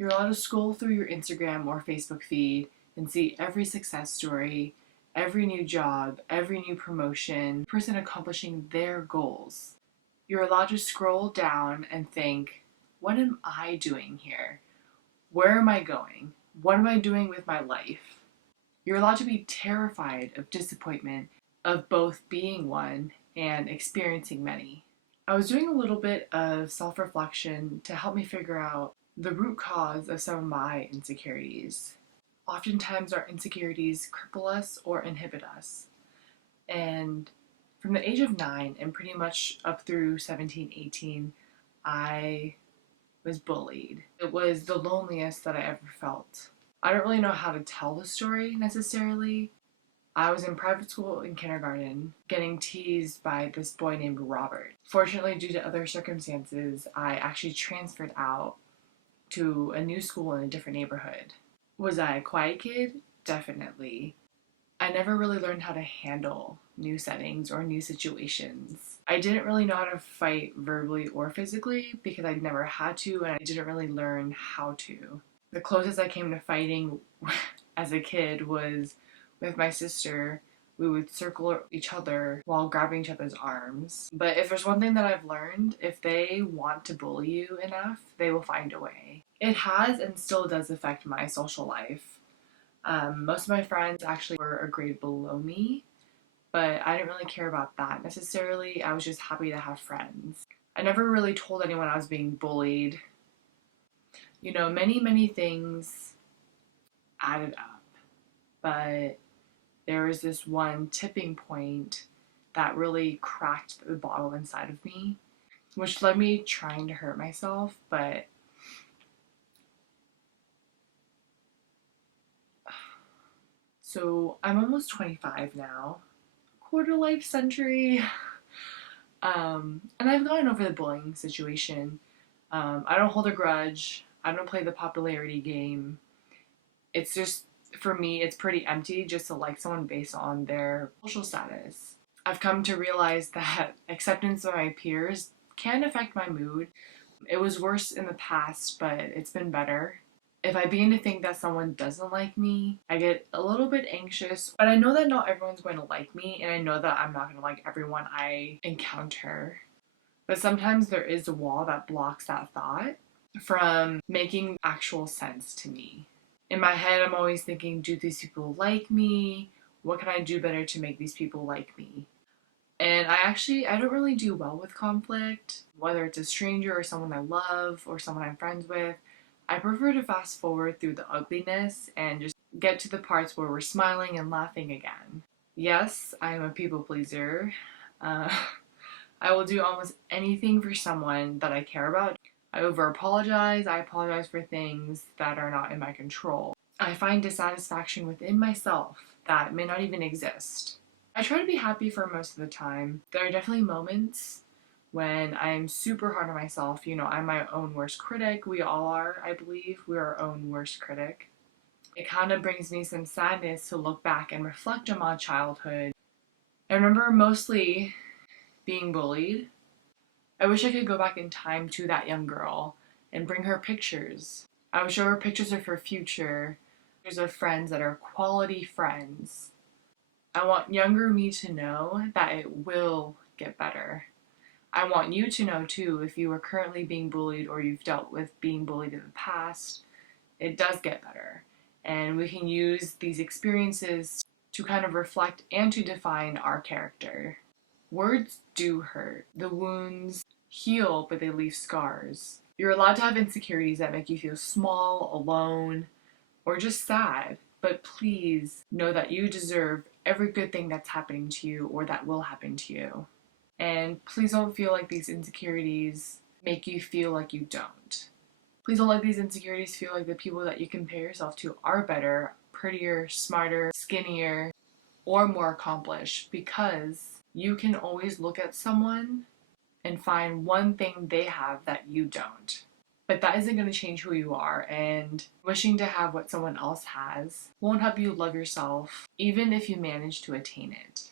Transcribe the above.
You're allowed to scroll through your Instagram or Facebook feed and see every success story, every new job, every new promotion, person accomplishing their goals. You're allowed to scroll down and think, what am I doing here? Where am I going? What am I doing with my life? You're allowed to be terrified of disappointment, of both being one and experiencing many. I was doing a little bit of self-reflection to help me figure out the root cause of some of my insecurities. Oftentimes our insecurities cripple us or inhibit us. And from the age of 9 and pretty much up through 17, 18, I was bullied. It was the loneliest that I ever felt. I don't really know how to tell the story necessarily. I was in private school in kindergarten getting teased by this boy named Robert. Fortunately, due to other circumstances, I actually transferred out to a new school in a different neighborhood. Was I a quiet kid? Definitely. I never really learned how to handle new settings or new situations. I didn't really know how to fight verbally or physically because I never had to, and I didn't really learn how to. The closest I came to fighting as a kid was with my sister. We would circle each other while grabbing each other's arms. But if there's one thing that I've learned, if they want to bully you enough, they will find a way. It has and still does affect my social life. Most of my friends actually were a grade below me, but I didn't really care about that necessarily. I was just happy to have friends. I never really told anyone I was being bullied. You know, many things added up, but there was this one tipping point that really cracked the bottle inside of me, which led me trying to hurt myself, but so I'm almost 25 now, quarter life century, and I've gotten over the bullying situation. I don't hold a grudge. I don't play the popularity game. It's just, for me, it's pretty empty just to like someone based on their social status. I've come to realize that acceptance of my peers can affect my mood. It was worse in the past, but it's been better. If I begin to think that someone doesn't like me, I get a little bit anxious, but I know that not everyone's going to like me, and I know that I'm not going to like everyone I encounter. But sometimes there is a wall that blocks that thought from making actual sense to me. In my head, I'm always thinking, do these people like me? What can I do better to make these people like me? And I don't really do well with conflict, whether it's a stranger or someone I love or someone I'm friends with. I prefer to fast forward through the ugliness and just get to the parts where we're smiling and laughing again. Yes, I am a people pleaser. I will do almost anything for someone that I care about. I over-apologize. I apologize for things that are not in my control. I find dissatisfaction within myself that may not even exist. I try to be happy for most of the time. There are definitely moments when I'm super hard on myself. You know, I'm my own worst critic. We all are, I believe. We're our own worst critic. It kind of brings me some sadness to look back and reflect on my childhood. I remember mostly being bullied. I wish I could go back in time to that young girl and bring her pictures. I would show her pictures of her future, pictures of friends that are quality friends. I want younger me to know that it will get better. I want you to know too, if you are currently being bullied or you've dealt with being bullied in the past, it does get better. And we can use these experiences to kind of reflect and to define our character. Words do hurt. The wounds heal, but they leave scars. You're allowed to have insecurities that make you feel small, alone, or just sad. But please know that you deserve every good thing that's happening to you or that will happen to you. And please don't feel like these insecurities make you feel like you don't. Please don't let these insecurities feel like the people that you compare yourself to are better, prettier, smarter, skinnier, or more accomplished, because you can always look at someone and find one thing they have that you don't. But that isn't going to change who you are, and wishing to have what someone else has won't help you love yourself, even if you manage to attain it.